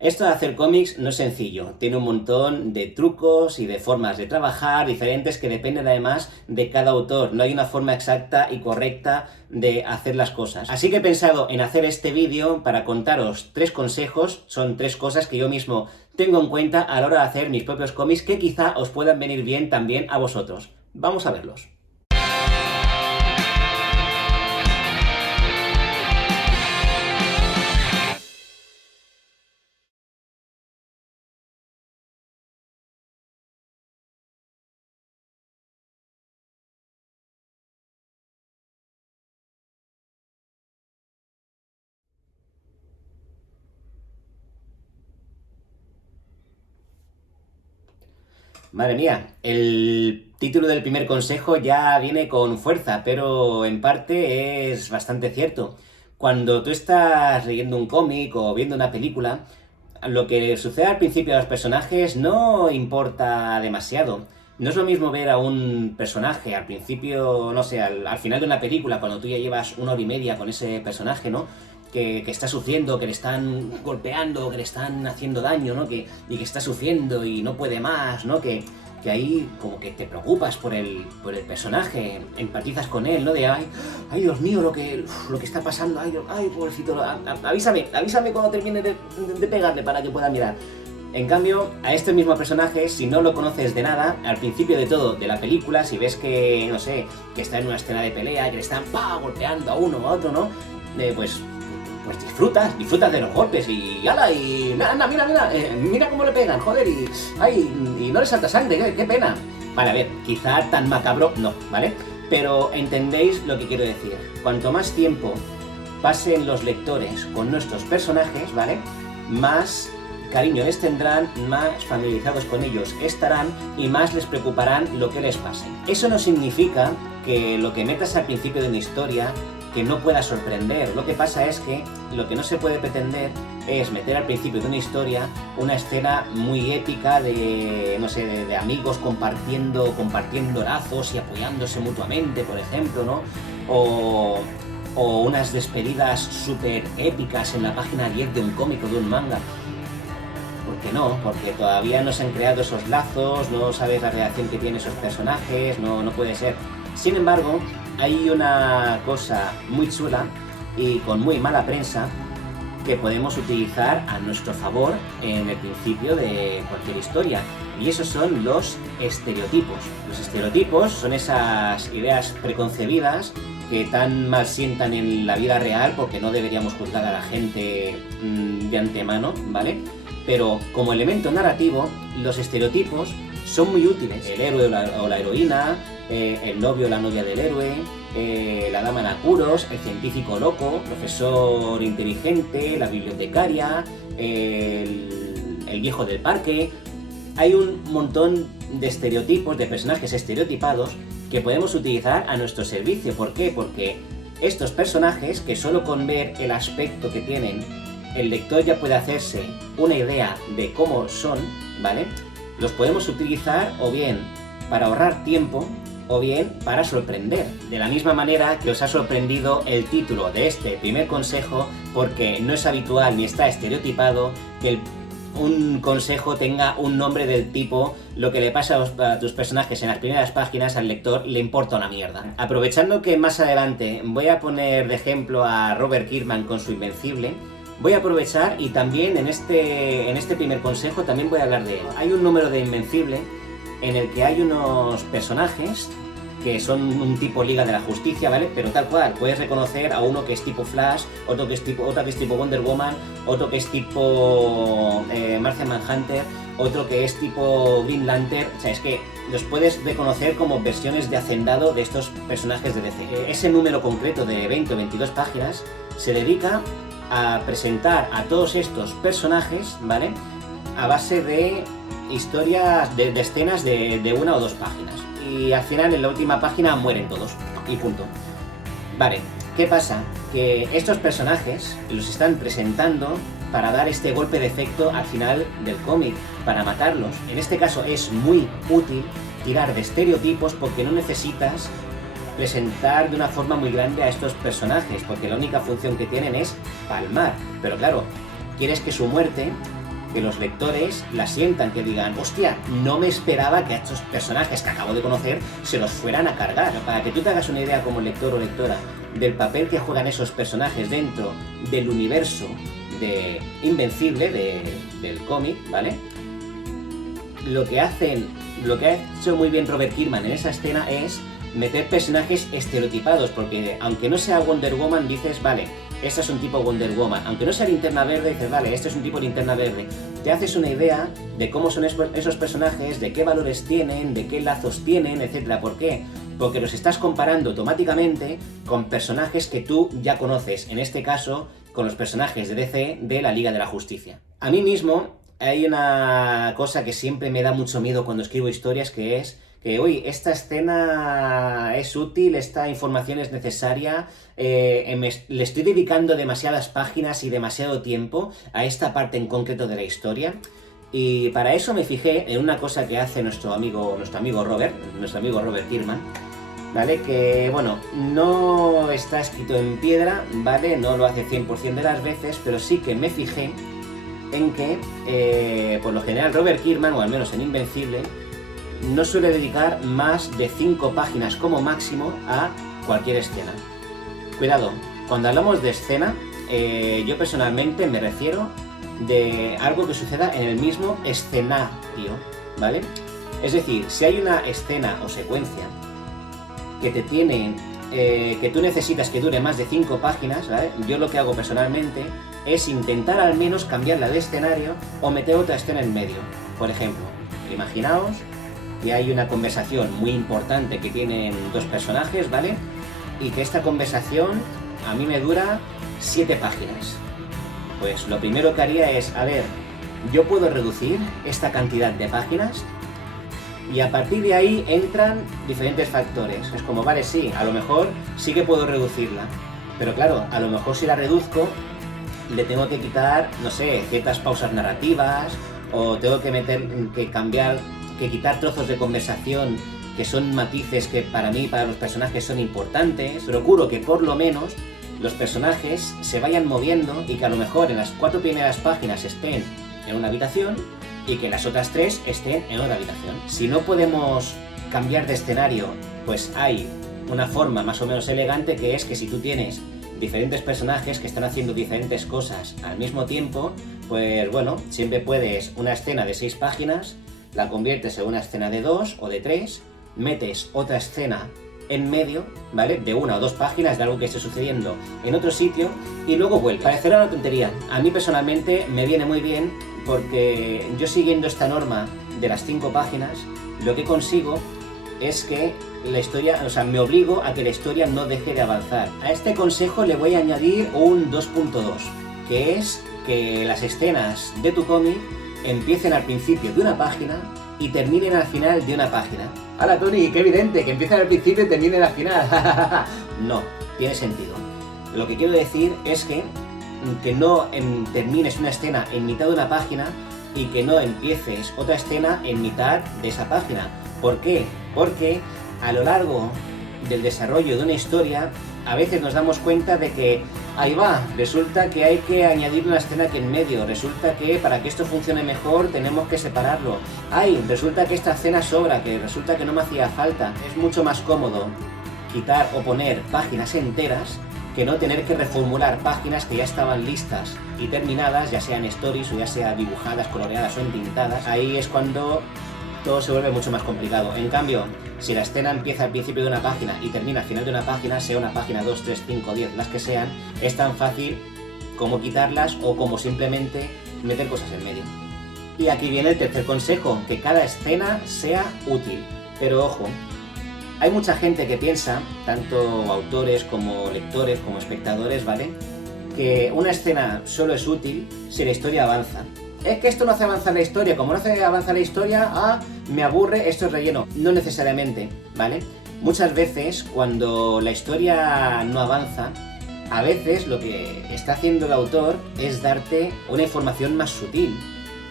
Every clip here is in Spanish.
Esto de hacer cómics no es sencillo, tiene un montón de trucos y de formas de trabajar diferentes que dependen además de cada autor, no hay una forma exacta y correcta de hacer las cosas. Así que he pensado en hacer este vídeo para contaros 3 consejos, son 3 cosas que yo mismo tengo en cuenta a la hora de hacer mis propios cómics que quizá os puedan venir bien también a vosotros. Vamos a verlos. Madre mía, el título del primer consejo ya viene con fuerza, pero en parte es bastante cierto. Cuando tú estás leyendo un cómic o viendo una película, lo que sucede al principio a los personajes no importa demasiado. No es lo mismo ver a un personaje al principio, no sé, al final de una película, cuando tú ya llevas 1 hora y media con ese personaje, ¿no? Que está sufriendo, que le están golpeando, que le están haciendo daño, ¿no? Y que está sufriendo y no puede más, ¿no? Que ahí como que te preocupas por el personaje, empatizas con él, ¿no? De, ay Dios mío, lo que está pasando, ay pobrecito, avísame cuando termine de pegarle para que pueda mirar. En cambio, a este mismo personaje, si no lo conoces de nada, al principio de todo, de la película, si ves que, no sé, que está en una escena de pelea, que le están golpeando a uno o a otro, ¿no? Pues disfrutas de los golpes y ¡hala! Y anda, mira cómo le pegan, joder, y no le salta sangre, qué pena. Vale, a ver, quizá tan macabro no, ¿vale? Pero entendéis lo que quiero decir. Cuanto más tiempo pasen los lectores con nuestros personajes, ¿vale? Más cariño les tendrán, más familiarizados con ellos estarán y más les preocuparán lo que les pase. Eso no significa que lo que metas al principio de una historia que no pueda sorprender. Lo que pasa es que lo que no se puede pretender es meter al principio de una historia una escena muy épica de, no sé, de amigos compartiendo lazos y apoyándose mutuamente, por ejemplo, ¿no? O unas despedidas súper épicas en la página 10 de un cómic o de un manga. ¿Por qué no? Porque todavía no se han creado esos lazos, no sabes la reacción que tienen esos personajes, no puede ser. Sin embargo, hay una cosa muy chula y con muy mala prensa que podemos utilizar a nuestro favor en el principio de cualquier historia, y esos son los estereotipos. Los estereotipos son esas ideas preconcebidas que tan mal sientan en la vida real porque no deberíamos juzgar a la gente de antemano, ¿vale? Pero como elemento narrativo, los estereotipos son muy útiles. El héroe o la heroína, el novio o la novia del héroe, la dama en apuros, el científico loco, profesor inteligente, la bibliotecaria, el viejo del parque. Hay un montón de estereotipos, de personajes estereotipados que podemos utilizar a nuestro servicio. ¿Por qué? Porque estos personajes, que solo con ver el aspecto que tienen, el lector ya puede hacerse una idea de cómo son, ¿vale? Los podemos utilizar o bien para ahorrar tiempo o bien para sorprender. De la misma manera que os ha sorprendido el título de este primer consejo, porque no es habitual ni está estereotipado que un consejo tenga un nombre del tipo lo que le pasa a tus personajes en las primeras páginas, al lector le importa una mierda. Aprovechando que más adelante voy a poner de ejemplo a Robert Kirkman con su Invencible, voy a aprovechar y también en este primer consejo también voy a hablar de él. Hay un número de Invencible en el que hay unos personajes que son un tipo Liga de la Justicia, ¿vale? Pero tal cual, puedes reconocer a uno que es tipo Flash, otra que es tipo Wonder Woman, otro que es tipo Martian Manhunter, otro que es tipo Green Lantern. O sea, es que los puedes reconocer como versiones de hacendado de estos personajes de DC. Ese número concreto de 20 o 22 páginas se dedica a presentar a todos estos personajes, ¿vale? A base de historias, de escenas de 1 o 2 páginas. Y al final, en la última página, mueren todos. Y punto. Vale, ¿qué pasa? Que estos personajes los están presentando para dar este golpe de efecto al final del cómic, para matarlos. En este caso es muy útil tirar de estereotipos porque no necesitas presentar de una forma muy grande a estos personajes, porque la única función que tienen es palmar. Pero claro, quieres que su muerte que los lectores la sientan, que digan, hostia, no me esperaba que a estos personajes que acabo de conocer se los fueran a cargar. Para que tú te hagas una idea como lector o lectora del papel que juegan esos personajes dentro del universo de Invencible, del cómic, ¿vale? Lo que ha hecho muy bien Robert Kirkman en esa escena es meter personajes estereotipados, porque aunque no sea Wonder Woman, dices, vale, este es un tipo Wonder Woman. Aunque no sea Linterna Verde, dices, vale, este es un tipo Linterna Verde. Te haces una idea de cómo son esos personajes, de qué valores tienen, de qué lazos tienen, etc. ¿Por qué? Porque los estás comparando automáticamente con personajes que tú ya conoces. En este caso, con los personajes de DC de la Liga de la Justicia. A mí mismo hay una cosa que siempre me da mucho miedo cuando escribo historias, que es que, uy, esta escena es útil, esta información es necesaria, le estoy dedicando demasiadas páginas y demasiado tiempo a esta parte en concreto de la historia. Y para eso me fijé en una cosa que hace nuestro amigo Robert Kirkman, ¿vale? Que, bueno, no está escrito en piedra, ¿vale? No lo hace 100% de las veces, pero sí que me fijé en que, por lo general, Robert Kirkman, o al menos en Invencible, no suele dedicar más de 5 páginas como máximo a cualquier escena. Cuidado, cuando hablamos de escena, yo personalmente me refiero de algo que suceda en el mismo escenario, ¿vale? Es decir, si hay una escena o secuencia que te tiene, que tú necesitas que dure más de 5 páginas, ¿vale? Yo lo que hago personalmente es intentar al menos cambiarla de escenario o meter otra escena en medio. Por ejemplo, imaginaos que hay una conversación muy importante que tienen dos personajes, ¿vale? Y que esta conversación a mí me dura 7 páginas. Pues lo primero que haría es, a ver, yo puedo reducir esta cantidad de páginas, y a partir de ahí entran diferentes factores. Es como, vale, sí, a lo mejor sí que puedo reducirla, pero claro, a lo mejor si la reduzco, le tengo que quitar, no sé, ciertas pausas narrativas, o tengo que quitar trozos de conversación que son matices que para mí, para los personajes, son importantes. Procuro que por lo menos los personajes se vayan moviendo y que a lo mejor en las 4 primeras páginas estén en una habitación y que las otras 3 estén en otra habitación. Si no podemos cambiar de escenario, pues hay una forma más o menos elegante, que es que si tú tienes diferentes personajes que están haciendo diferentes cosas al mismo tiempo, pues bueno, siempre puedes una escena de 6 páginas, la conviertes en una escena de 2 o de 3, metes otra escena en medio, ¿vale? De 1 o 2 páginas de algo que esté sucediendo en otro sitio y luego vuelves. Parecerá una tontería. A mí personalmente me viene muy bien, porque yo, siguiendo esta norma de las 5 páginas, lo que consigo es que la historia, o sea, me obligo a que la historia no deje de avanzar. A este consejo le voy a añadir un 2.2, que es que las escenas de tu cómic empiecen al principio de una página y terminen al final de una página. ¡Hala, Tony! ¡Qué evidente! Que empiecen al principio y terminen al final. No, tiene sentido. Lo que quiero decir es que no termines una escena en mitad de una página y que no empieces otra escena en mitad de esa página. ¿Por qué? Porque a lo largo del desarrollo de una historia, a veces nos damos cuenta de que ahí va, resulta que hay que añadir una escena aquí en medio, resulta que para que esto funcione mejor tenemos que separarlo. Ay, resulta que esta escena sobra, que resulta que no me hacía falta. Es mucho más cómodo quitar o poner páginas enteras que no tener que reformular páginas que ya estaban listas y terminadas, ya sean stories o ya sea dibujadas, coloreadas o entintadas. Ahí es cuando todo se vuelve mucho más complicado. En cambio, si la escena empieza al principio de una página y termina al final de una página, sea una página 2, 3, 5, 10, las que sean, es tan fácil como quitarlas o como simplemente meter cosas en medio. Y aquí viene el tercer consejo, que cada escena sea útil. Pero ojo, hay mucha gente que piensa, tanto autores como lectores como espectadores, ¿vale?, que una escena solo es útil si la historia avanza. Es que esto no hace avanzar la historia, como no hace avanzar la historia, me aburre, esto es relleno. No necesariamente, ¿vale? Muchas veces, cuando la historia no avanza, a veces lo que está haciendo el autor es darte una información más sutil.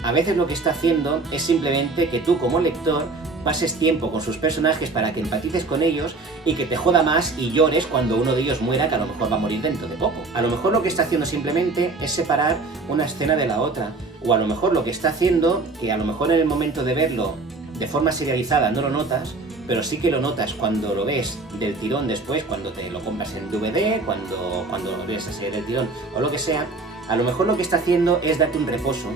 A veces lo que está haciendo es simplemente que tú, como lector, pases tiempo con sus personajes para que empatices con ellos y que te joda más y llores cuando uno de ellos muera, que a lo mejor va a morir dentro de poco. A lo mejor lo que está haciendo simplemente es separar una escena de la otra, o a lo mejor lo que está haciendo, que a lo mejor en el momento de verlo de forma serializada no lo notas, pero sí que lo notas cuando lo ves del tirón después, cuando te lo compras en DVD, cuando lo ves así del tirón o lo que sea, a lo mejor lo que está haciendo es darte un reposo.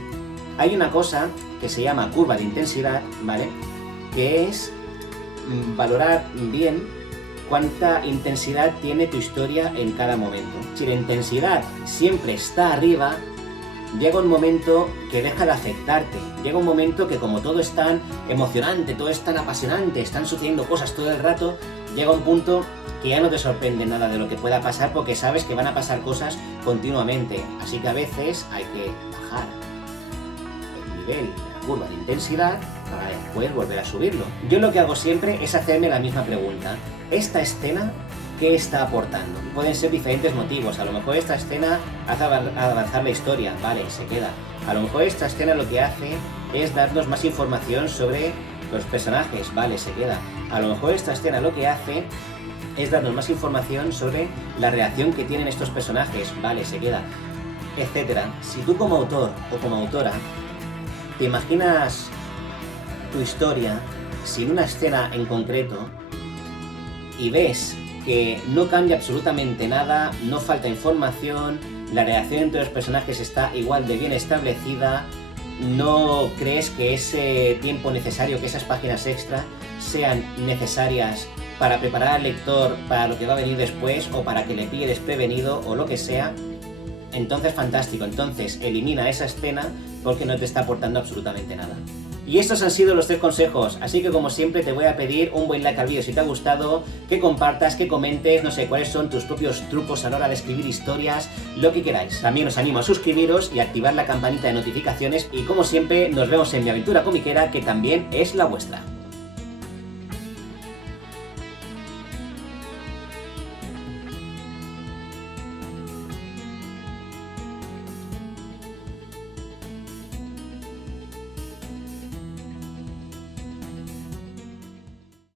Hay una cosa que se llama curva de intensidad, ¿vale? Que es valorar bien cuánta intensidad tiene tu historia en cada momento. Si la intensidad siempre está arriba, llega un momento que deja de afectarte. Llega un momento que, como todo es tan emocionante, todo es tan apasionante, están sucediendo cosas todo el rato, llega un punto que ya no te sorprende nada de lo que pueda pasar porque sabes que van a pasar cosas continuamente. Así que a veces hay que bajar el nivel de la curva de intensidad para después volver a subirlo. Yo lo que hago siempre es hacerme la misma pregunta. ¿Esta escena qué está aportando? Pueden ser diferentes motivos. A lo mejor esta escena hace avanzar la historia, vale, se queda. A lo mejor esta escena lo que hace es darnos más información sobre los personajes, vale, se queda. A lo mejor esta escena lo que hace es darnos más información sobre la reacción que tienen estos personajes, vale, se queda, etcétera. Si tú como autor o como autora te imaginas tu historia sin una escena en concreto y ves que no cambia absolutamente nada, no falta información, la reacción entre los personajes está igual de bien establecida, no crees que ese tiempo necesario, que esas páginas extra sean necesarias para preparar al lector para lo que va a venir después o para que le pille desprevenido o lo que sea, entonces fantástico, entonces elimina esa escena porque no te está aportando absolutamente nada. Y estos han sido los 3 consejos, así que como siempre te voy a pedir un buen like al vídeo si te ha gustado, que compartas, que comentes, no sé cuáles son tus propios trucos a la hora de escribir historias, lo que queráis. También os animo a suscribiros y activar la campanita de notificaciones y como siempre nos vemos en mi aventura comiquera, que también es la vuestra.